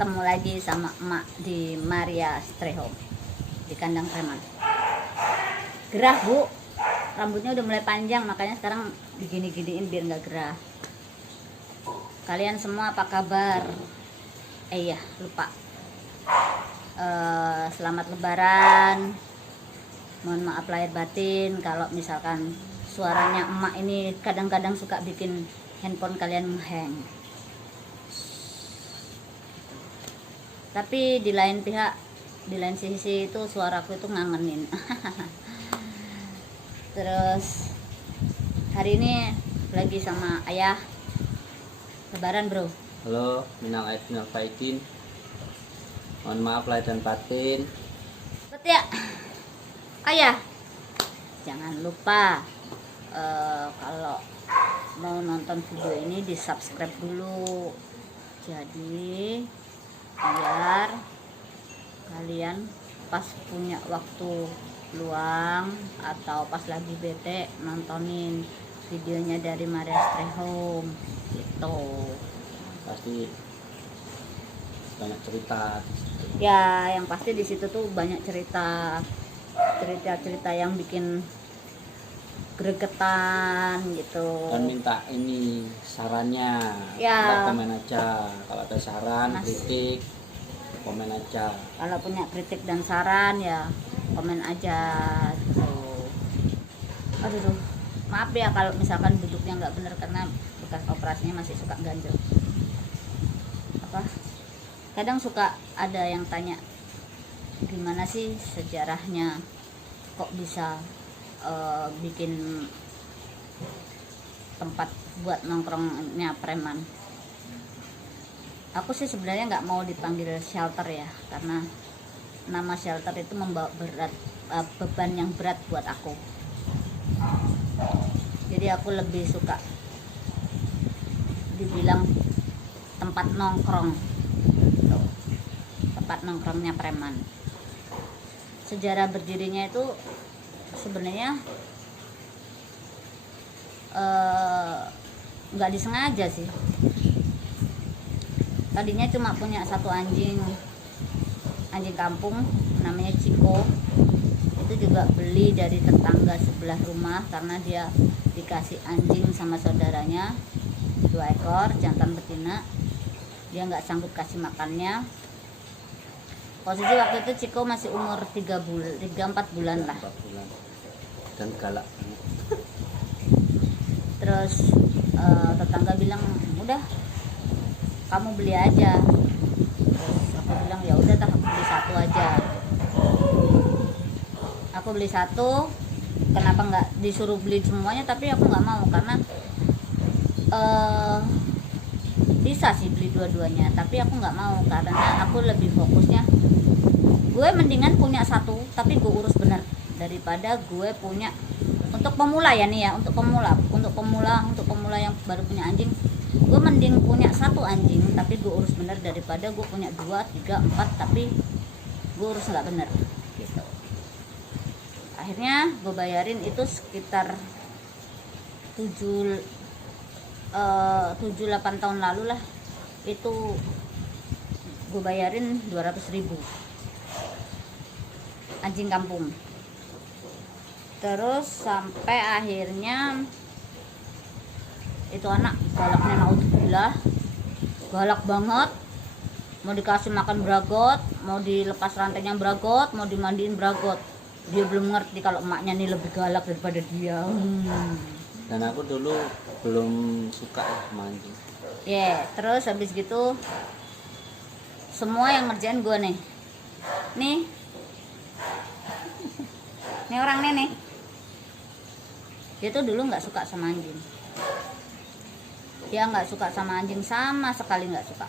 ketemu lagi sama emak di Maria Stray Home di kandang preman. Gerah bu, rambutnya udah mulai panjang, makanya sekarang digini-giniin biar nggak gerah. Kalian semua apa kabar? Iya lupa. Selamat Lebaran. Mohon maaf lahir batin kalau misalkan suaranya emak ini kadang-kadang suka bikin handphone kalian hang. Tapi di lain pihak, di lain sisi itu suaraku itu ngangenin. Terus hari ini lagi sama ayah Lebaran bro. Halo, minal aidin wal faizin. Mohon maaf lahir dan batin. Betul ya ayah, jangan lupa kalau mau nonton video ini di subscribe dulu, jadi biar kalian pas punya waktu luang atau pas lagi bete nontonin videonya dari Maria Stray Home gitu. Pasti banyak cerita. Ya, yang pasti di situ tuh banyak cerita yang bikin gregetan gitu. Dan minta ini sarannya, Ya. kita komen aja. Kalau ada saran, kritik, komen aja. Kalau punya kritik dan saran ya komen aja gitu. Aduh, maaf ya kalau misalkan duduknya nggak bener karena bekas operasinya masih suka ganjel. Kadang suka ada yang tanya gimana sih sejarahnya kok bisa bikin tempat buat nongkrongnya preman. Aku sih sebenarnya nggak mau dipanggil shelter ya, karena nama shelter itu membawa beban yang berat buat aku. Jadi aku lebih suka dibilang tempat nongkrong, tempat nongkrongnya preman. Sejarah berdirinya itu sebenarnya nggak disengaja sih. Tadinya cuma punya satu anjing kampung namanya Ciko. Itu juga beli dari tetangga sebelah rumah karena dia dikasih anjing sama saudaranya 2 ekor jantan betina. Dia nggak sanggup kasih makannya. Posisi waktu itu Ciko masih umur 3-4 bulan lah. 4 bulan. Dan galak. Terus tetangga bilang udah kamu beli aja. Terus aku bilang ya udah aku beli satu aja. Aku beli satu. Kenapa nggak disuruh beli semuanya? Tapi aku nggak mau karena bisa sih beli dua-duanya. Tapi aku nggak mau karena aku lebih fokusnya. Gue mendingan punya satu tapi gue urus bener daripada gue punya untuk pemula ya nih ya, untuk pemula yang baru punya anjing. Gue mending punya satu anjing tapi gue urus bener daripada gue punya 2, 3, 4 tapi gue urus nggak bener gitu. Akhirnya gue bayarin itu sekitar 7-8 tahun lalu lah, itu gue bayarin 200.000 anjing kampung. Terus sampai akhirnya itu anak galaknya naudzubillah, galak banget. Mau dikasih makan bragot, mau dilepas rantainya bragot, mau dimandiin bragot. Dia belum ngerti kalau emaknya nih lebih galak daripada dia. Dan aku dulu belum suka sama anjing. Terus habis gitu semua yang ngerjain gue nih. Nih orangnya nih. Dia tuh dulu nggak suka sama anjing. Dia nggak suka sama anjing, sama sekali nggak suka.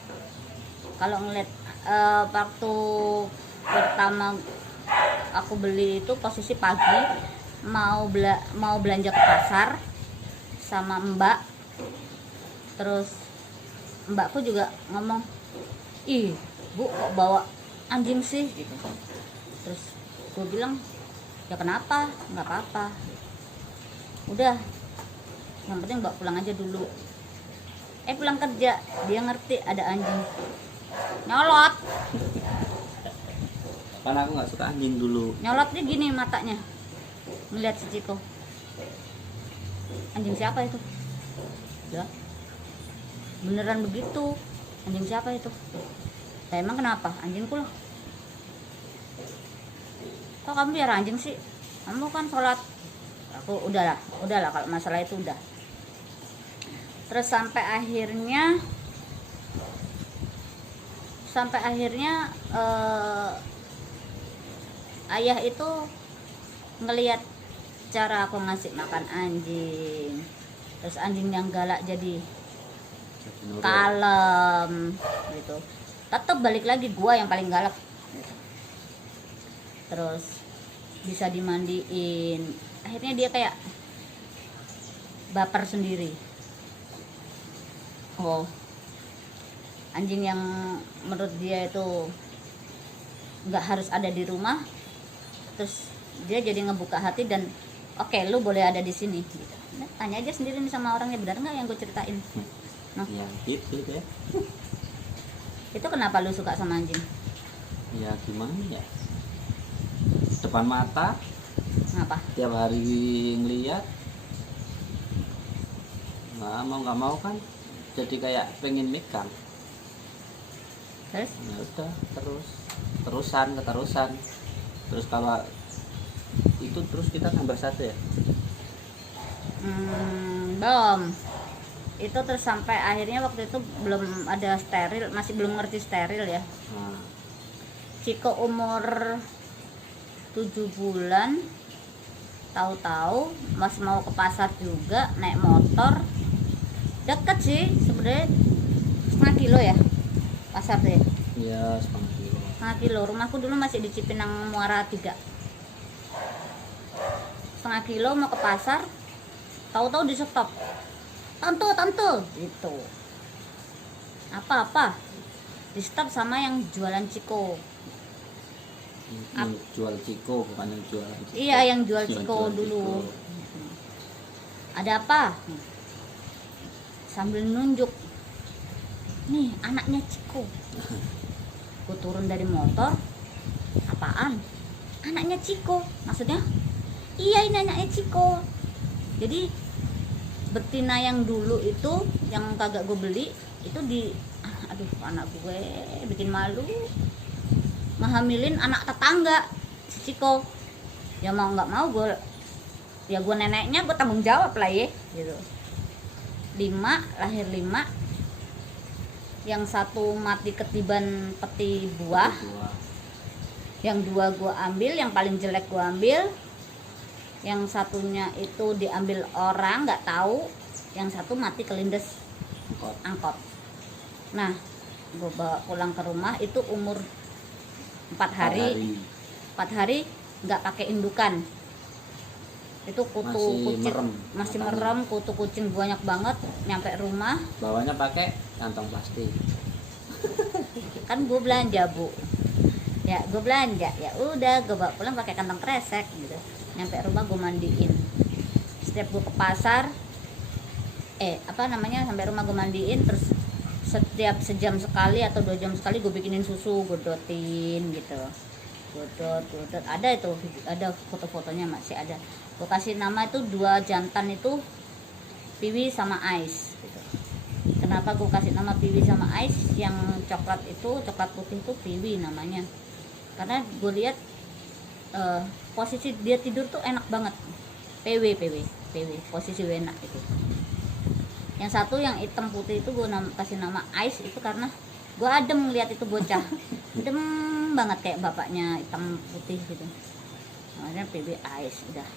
Kalau ngeliat waktu pertama aku beli itu posisi pagi mau belanja ke pasar sama mbak. Terus mbakku juga ngomong, ih bu kok bawa anjing sih gitu. Terus gue bilang ya kenapa, nggak apa-apa, udah yang penting mbak pulang aja dulu. Pulang kerja dia ngerti ada anjing, nyolot. Kan aku nggak suka anjing dulu. Nyolotnya gini matanya, ngeliat si Ciko. Anjing siapa itu? Ya, beneran begitu. Anjing siapa itu? Nah, emang kenapa? Anjingku lah. Kok kamu biar anjing sih? Kamu kan sholat. Aku udahlah kalau masalah itu udah. Terus sampai akhirnya ayah itu ngelihat cara aku ngasih makan anjing. Terus anjing yang galak jadi Nurul. kalem gitu. Tetap balik lagi gua yang paling galak gitu. Terus bisa dimandiin, akhirnya dia kayak baper sendiri. Oh, anjing yang menurut dia itu nggak harus ada di rumah, terus dia jadi ngebuka hati dan oke, lu boleh ada di sini gitu. Nah, tanya aja sendiri nih sama orangnya, benar nggak yang gue ceritain. Nah, Ya gitu ya. itu kenapa lu suka sama anjing? Ya gimana ya, depan mata Ngapa? tiap hari ngeliat, nggak mau kan, jadi kayak pengen megang. Terus Ya udah, keterusan terus kalau itu terus kita tambah satu ya. belum. Itu terus sampai akhirnya waktu itu belum ada steril, masih belum ngerti steril ya. Nah, Ciko umur 7 bulan, tahu-tahu mas mau ke pasar juga naik motor. Deket sih sebenarnya, 1/2 kilo ya pasar deh. ya 10 kilo. 1/2 kilo. Rumahku dulu masih di Cipinang Muara 3. 1/2 kilo mau ke pasar, tahu-tahu di stop. Tante gitu. Apa di stop sama yang jualan Ciko. Yang jual Ciko bukan yang jual Ciko. Iya, yang jual Yang Ciko jual dulu. Ciko. Ada apa? Sambil nunjuk. Nih, anaknya Ciko. Gue turun dari motor. Apaan? Anaknya Ciko. Maksudnya? Iya, ini anaknya Ciko. Jadi betina yang dulu itu yang kagak gue beli itu aduh, anak gue bikin malu. Ngehamilin anak tetangga si Ciko. Ya mau nggak mau gue neneknya, gue tanggung jawab lah ya gitu. 5 lahir 5, yang satu mati ketiban peti buah, yang 2 gue ambil, yang paling jelek gue ambil, yang satunya itu diambil orang nggak tahu, yang satu mati kelindes angkot. Nah, gue bawa pulang ke rumah itu umur 4 hari. 4 hari nggak pakai indukan. Itu kutu kucing masih merem, kutu kucing banyak banget. Nyampe rumah bawahnya pakai kantong plastik. kan gue belanja, Bu. Ya gue belanja, ya udah gue bawa pulang pakai kantong kresek gitu. Nyampe rumah gue mandiin. Setiap gue ke pasar sampai rumah gue mandiin, terus setiap sejam sekali atau 2 jam sekali gue bikinin susu, gue dotin gitu. Godot ada foto-fotonya, masih ada. Gue kasih nama itu 2 jantan itu Piwi sama Ice gitu. Kenapa gue kasih nama Piwi sama Ice? Yang coklat putih itu Piwi namanya, karena gue lihat posisi dia tidur tuh enak banget. PW posisi enak itu. Yang satu yang hitam putih itu gue kasih nama Ice itu karena gue adem ngeliat itu bocah. Adem banget kayak bapaknya, hitam putih gitu. Makanya PB Ice. Udah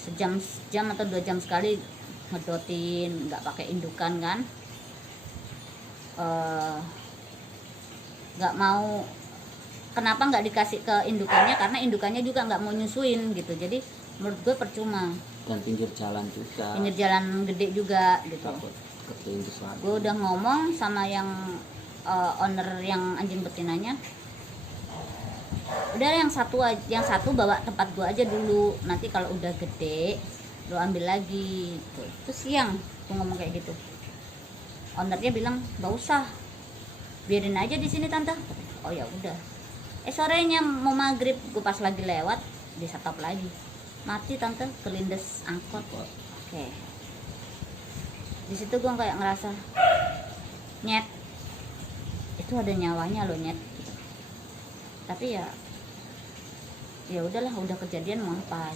sejam atau 2 jam sekali ngedotin, nggak pakai indukan kan. Nggak mau, kenapa nggak dikasih ke indukannya, karena indukannya juga nggak mau nyusuin gitu. Jadi menurut gue percuma. Dan pinggir jalan juga, Pinggir jalan gede juga gitu. takut ketindas lagi. Gue udah ngomong sama yang owner yang anjing betinanya, udah yang satu bawa tempat gue aja dulu, nanti kalau udah gede lo ambil lagi gitu. Terus siang gue ngomong kayak gitu, ownernya bilang gak usah, biarin aja di sini tante. Oh ya udah. Sorenya mau maghrib gue pas lagi lewat di stop lagi, mati tante, kelindes angkot. Oke, di situ gue kayak ngerasa nyet, itu ada nyawanya loh nyet gitu. Tapi ya udahlah, udah kejadian mau apa.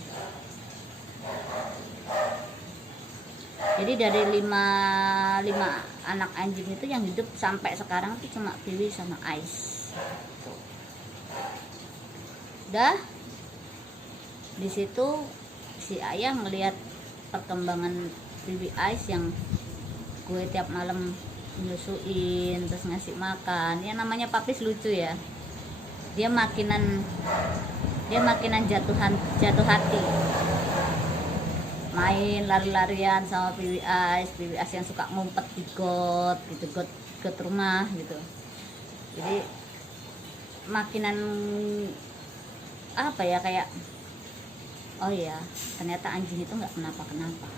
Jadi dari lima anak anjing itu yang hidup sampai sekarang itu cuma Piwi sama Ais. Udah di situ si ayah ngelihat perkembangan Piwi Ais yang gue tiap malam nyusuin terus ngasih makan. Ya namanya papis lucu ya. Dia makinan jatuh hati. Main lari-larian sama Piwi Ais yang suka ngumpet di got gitu, got rumah gitu. Jadi makinan apa ya, kayak oh ya ternyata anjing itu nggak kenapa-kenapa.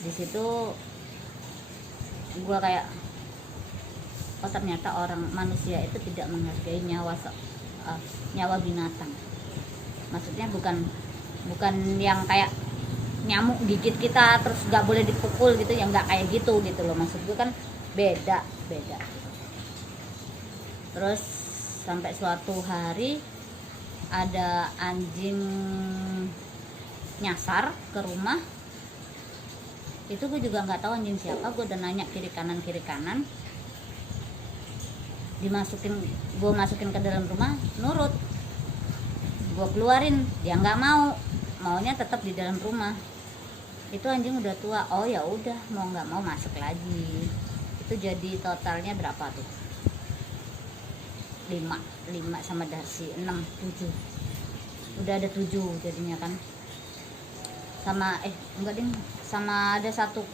Di situ gua kayak oh ternyata orang manusia itu tidak menghargai nyawa binatang. Maksudnya bukan yang kayak nyamuk gigit kita terus nggak boleh dipukul gitu, yang nggak kayak gitu loh. Maksud gue kan beda. Terus sampai suatu hari ada anjing nyasar ke rumah. Itu gue juga nggak tahu anjing siapa. Gue udah nanya kiri kanan, gue masukin ke dalam rumah, nurut. Gue keluarin, dia nggak maunya tetap di dalam rumah. Itu anjing udah tua. Oh ya udah, mau nggak mau masuk lagi. Itu jadi totalnya berapa tuh? 5 sama Darcy 6, 7. Udah ada 7 jadinya kan. Sama enggak ding, sama ada satu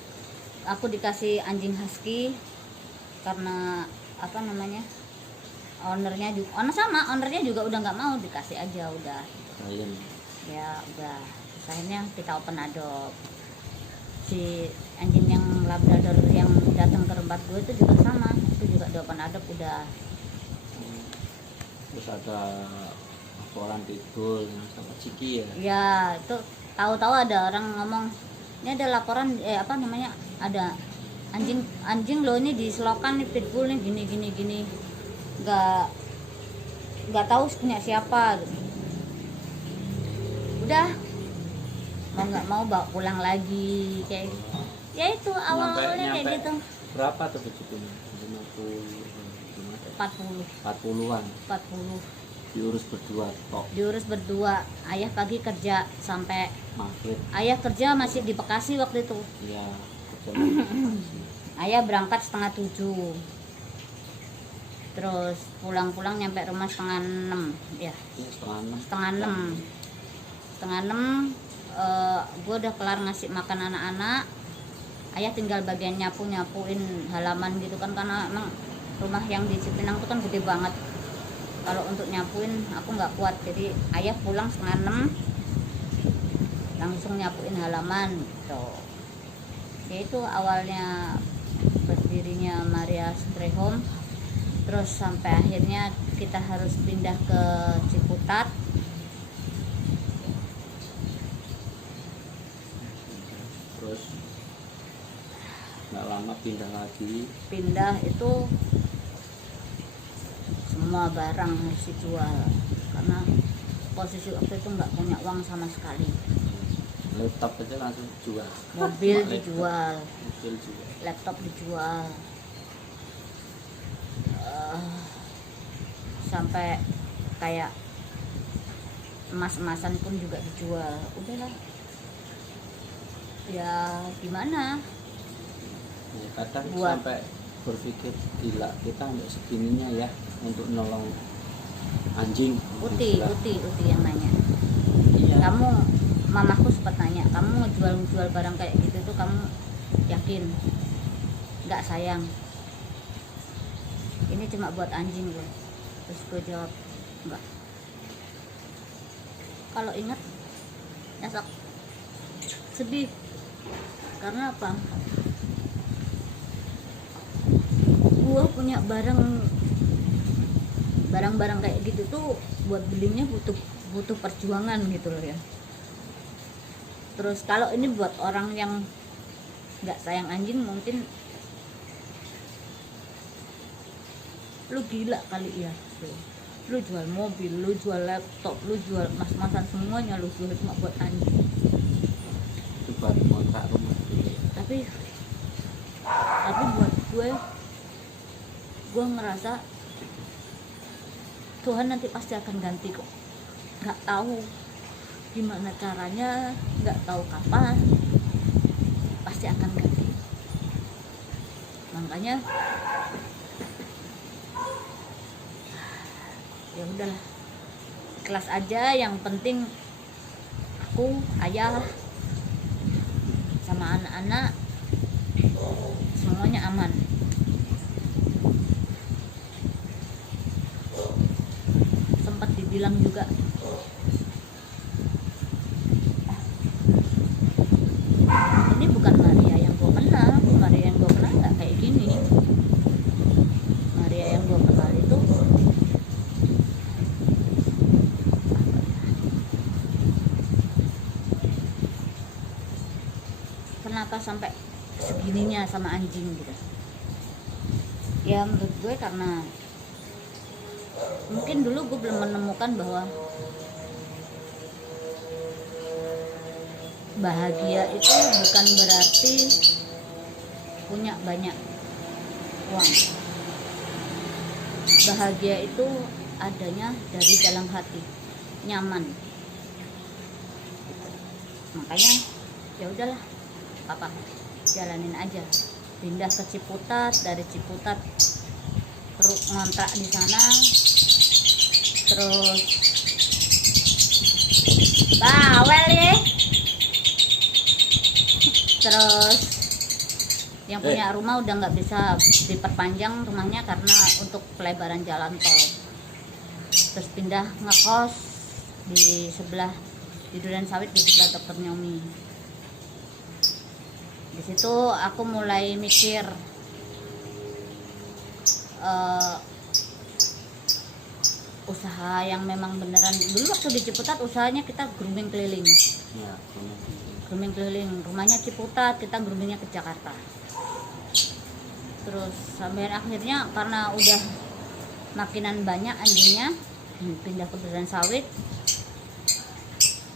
aku dikasih anjing husky karena apa namanya, ownernya juga udah nggak mau, dikasih aja udah. Ya udah, akhirnya kita open adopt. Si anjing yang labrador yang datang ke tempat gue itu juga sama, itu juga di open adopt udah. Terus ada laporan tidur sama Ciki ya? Ya itu tahu-tahu ada orang ngomong ini ada laporan ada anjing lo ini di selokan nih, pitbull nih gini. Nggak tahu punya siapa gitu. Udah mau nggak mau bawa pulang lagi kayak ya itu awalnya kayak gitu. Berapa tuh begitu? 40-an. Diurus berdua. Ayah pagi kerja sampai maghrib. Ayah kerja masih di Bekasi waktu itu. Iya, kerja di Bekasi. Ayah berangkat 6:30. Terus pulang nyampe rumah 5:30 ya. Setengah enam. Gue udah kelar ngasih makan anak-anak. Ayah tinggal bagian nyapuin halaman gitu kan, karena emang rumah yang di Cipinang itu kan gede banget. Kalau untuk nyapuin aku nggak kuat, jadi ayah pulang 5:30 langsung nyapuin halaman gitu. Ya itu awalnya berdirinya Maria Stray Home. Terus sampai akhirnya kita harus pindah ke Ciputat. Terus nggak lama pindah lagi. Pindah itu semua barang harus dijual karena posisi waktu itu nggak punya uang sama sekali. Laptop aja langsung dijual. Mobil dijual. Laptop dijual. Sampai kayak emas-emasan pun juga dijual. Udahlah. Ya gimana? Ya, kadang sampai berpikir gila kita nggak segininya ya untuk nolong anjing. Uti yang nanya. Iya. Kamu, mamaku sempat nanya, kamu ngejual barang kayak gitu tuh kamu yakin nggak sayang? Ini cuma buat anjing loh. Terus gue jawab enggak. Kalau ingat nyesek, sedih. Karena apa? Gue punya barang-barang kayak gitu tuh buat belinya butuh perjuangan gitu loh ya. Terus kalau ini buat orang yang nggak sayang anjing, mungkin lu gila kali ya. Lu jual mobil, lu jual laptop, lu jual mas-masan, semuanya lu jual cuma buat anjing. Itu buat kontrak rumah dulu. Tapi buat gue ngerasa Tuhan nanti pasti akan ganti kok. Nggak tahu gimana caranya, nggak tahu kapan, pasti akan ganti. Makanya ya udahlah, ikhlas aja. Yang penting aku, ayah, sama anak-anak semuanya aman. Sempat dibilang juga ini bukan Maria yang gue kenal. Maria yang gue kenal nggak kayak gini. Maria yang gue kenal itu kenapa sampai segininya sama anjing gitu. Ya menurut gue karena mungkin dulu gue belum menemukan bahwa bahagia itu bukan berarti punya banyak uang. Bahagia itu adanya dari dalam hati, nyaman. Makanya ya udahlah, apa jalanin aja. Pindah ke Ciputat, dari Ciputat terus ngontrak di sana, terus bawel ya. Terus yang punya rumah udah nggak bisa diperpanjang rumahnya karena untuk pelebaran jalan tol. Terus pindah ngekos di sebelah, di Duren Sawit, di sebelah Dokter Nyomi. Di situ aku mulai mikir usaha yang memang beneran. Dulu waktu di Ciputat usahanya kita grooming keliling. Ya, Grooming keliling, rumahnya Ciputat, kita groomingnya ke Jakarta. Terus sampai akhirnya karena udah makinan banyak anjingnya, pindah ke Duren Sawit.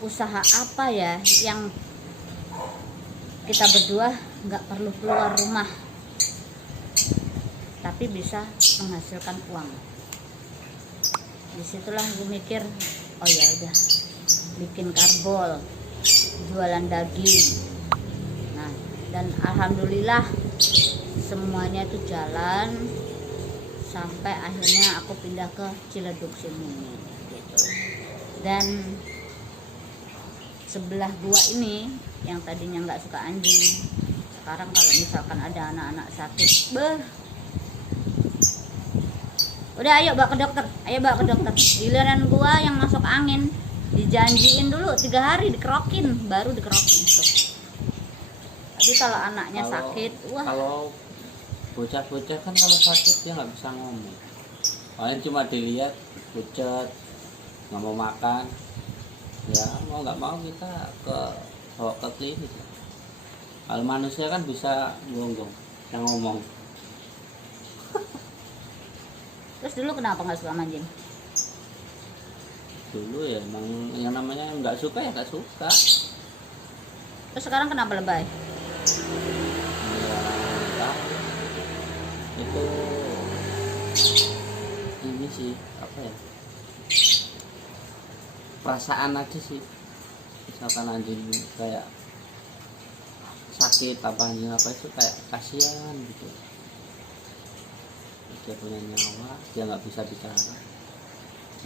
Usaha apa ya yang kita berdua nggak perlu keluar rumah tapi bisa menghasilkan uang. Disitulah gue mikir, oh ya udah, bikin karbol, jualan daging. Nah, dan alhamdulillah semuanya itu jalan sampai akhirnya aku pindah ke Ciledug sini gitu. Dan sebelah gua ini yang tadinya nggak suka anjing, sekarang kalau misalkan ada anak-anak sakit, udah ayo bawa ke dokter, giliran gua yang masuk angin dijanjiin dulu 3 hari dikerokin, baru dikerokin tuh. Tapi kalau anaknya sakit, wah. Kalau bocah-bocah kan kalau sakit dia nggak bisa ngomong, paling cuma dilihat pucat, nggak mau makan, ya mau nggak mau kita bawa ke klinik. Kalau manusia kan bisa gonggong yang ngomong. Terus dulu kenapa nggak suka anjing? Dulu ya emang yang namanya nggak suka ya nggak suka. Terus sekarang kenapa lebay? Ya entah, itu ini sih apa ya, perasaan aja sih. Misalkan anjing kayak sakit apa anjing apa itu kayak kasihan gitu. Dia punya nyawa, dia nggak bisa bicara.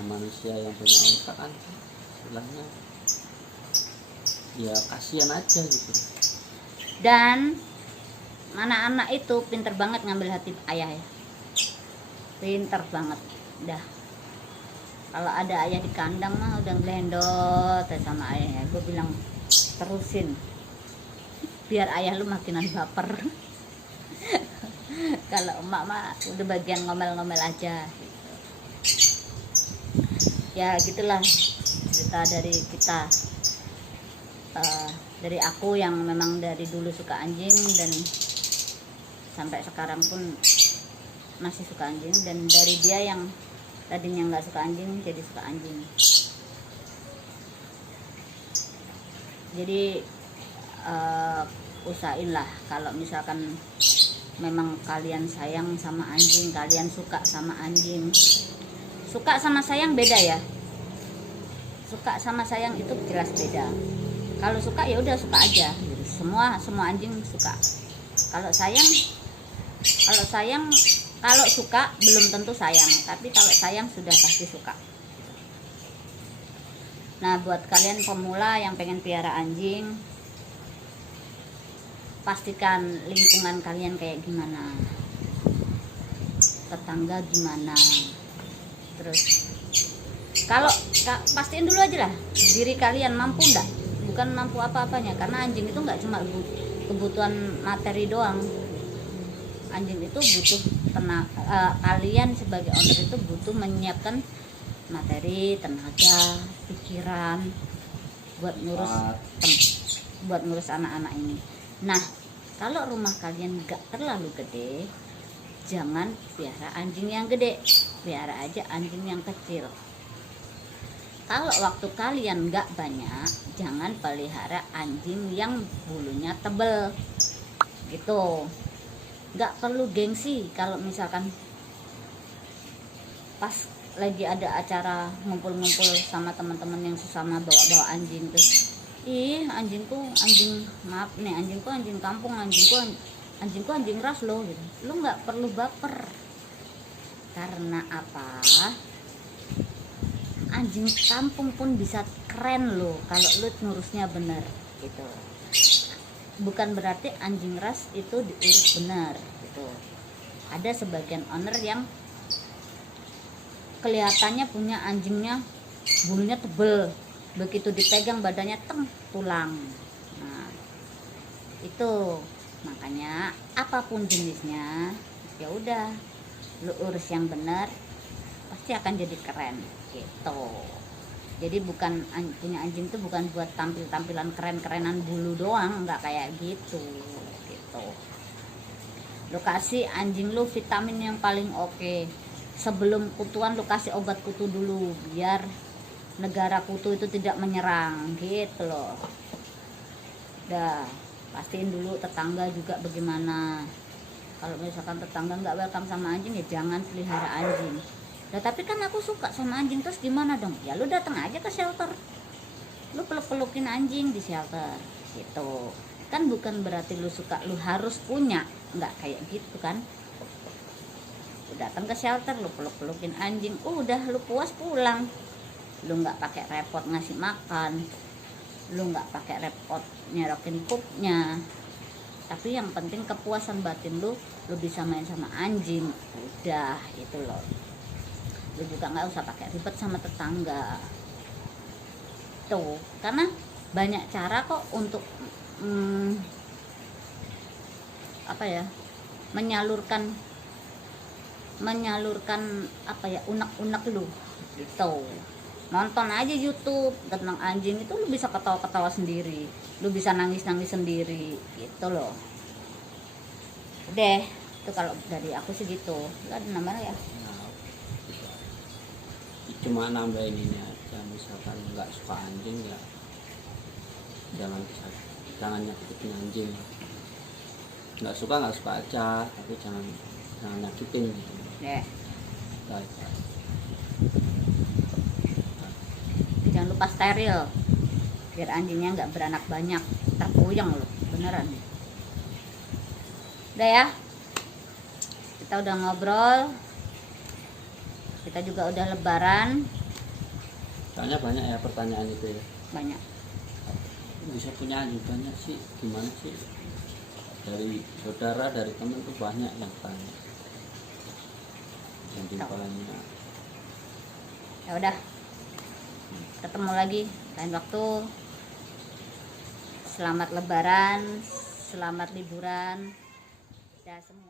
Nah, manusia yang punya otak kan istilahnya ya kasihan aja gitu. Dan anak-anak itu pinter banget ngambil hati ayah ya, pinter banget dah. Kalau ada ayah di kandang mah udah ngelendot sama ayah. Gue bilang terusin biar ayah lu makinan baper. Kalau emak mah udah bagian ngomel-ngomel aja gitu. Ya gitulah cerita dari kita. Dari aku yang memang dari dulu suka anjing dan sampai sekarang pun masih suka anjing, dan dari dia yang tadinya nggak suka anjing jadi suka anjing. Jadi usahainlah kalau misalkan memang kalian sayang sama anjing, kalian suka sama anjing. Suka sama sayang beda ya. Suka sama sayang itu jelas beda. Kalau suka ya udah suka aja. Semua anjing suka. Kalau suka belum tentu sayang, tapi kalau sayang sudah pasti suka. Nah, buat kalian pemula yang pengen piara anjing, pastikan lingkungan kalian kayak gimana, tetangga gimana. Terus pastiin dulu aja lah diri kalian mampu enggak, bukan mampu apa-apanya, karena anjing itu nggak cuma kebutuhan materi doang. Anjing itu butuh kalian sebagai owner itu butuh menyiapkan materi, tenaga, pikiran buat ngurus anak-anak ini. Nah, kalau rumah kalian nggak terlalu gede, jangan piara anjing yang gede, piara aja anjing yang kecil. Kalau waktu kalian nggak banyak, jangan pelihara anjing yang bulunya tebel gitu. Nggak perlu gengsi kalau misalkan pas lagi ada acara ngumpul-ngumpul sama teman-teman yang sesama bawa anjing, terus anjingku anjing kampung, anjingku anjing ras loh gitu. Lu nggak perlu baper. Karena apa? Anjing kampung pun bisa keren loh kalau lu ngurusnya bener gitu. Bukan berarti anjing ras itu diurus benar gitu. Ada sebagian owner yang kelihatannya punya anjingnya bulunya tebel, begitu dipegang badannya tulang. Nah, itu makanya apapun jenisnya ya udah lu urus yang benar, pasti akan jadi keren gitu. Jadi bukan punya anjing itu bukan buat tampilan keren-kerenan bulu doang, nggak kayak gitu. Lu kasih anjing lu vitamin yang paling oke. Sebelum kutuan lu kasih obat kutu dulu, biar negara kutu itu tidak menyerang gitu loh. Udah, pastiin dulu tetangga juga bagaimana. Kalau misalkan tetangga nggak welcome sama anjing, ya jangan pelihara anjing. Nah, tapi kan aku suka sama anjing, terus gimana dong? Ya lu datang aja ke shelter, lu peluk-pelukin anjing di shelter gitu. Kan bukan berarti lu suka lu harus punya, nggak kayak gitu kan. Lu datang ke shelter, lu peluk-pelukin anjing, udah lu puas pulang. Lu nggak pakai repot ngasih makan, lu nggak pakai repot nyerokin pupnya, tapi yang penting kepuasan batin lu bisa main sama anjing, udah itu loh. Lu juga nggak usah pakai ribet sama tetangga tuh, karena banyak cara kok untuk menyalurkan unek-unek lu gitu. Nonton aja YouTube tentang anjing, itu lu bisa ketawa-ketawa sendiri, lu bisa nangis-nangis sendiri gitu loh. Deh, itu kalau dari aku sih gitu. Lu ada namanya ya? Cuma nambahin ini aja, misalkan nggak suka anjing ya jangan nyakitin anjing. Nggak suka aja, tapi jangan nyakitin gitu. Jangan lupa steril biar anjingnya nggak beranak banyak, terpuyeng loh beneran. Udah ya, kita udah ngobrol, kita juga udah lebaran. Soalnya banyak ya pertanyaan itu ya. Banyak. Bisa punya anjing banyak sih, gimana sih? Dari saudara, dari teman tuh banyak yang tanya. Anjing banyak. Ya udah, ketemu lagi lain waktu. Selamat lebaran, selamat liburan, dah semua.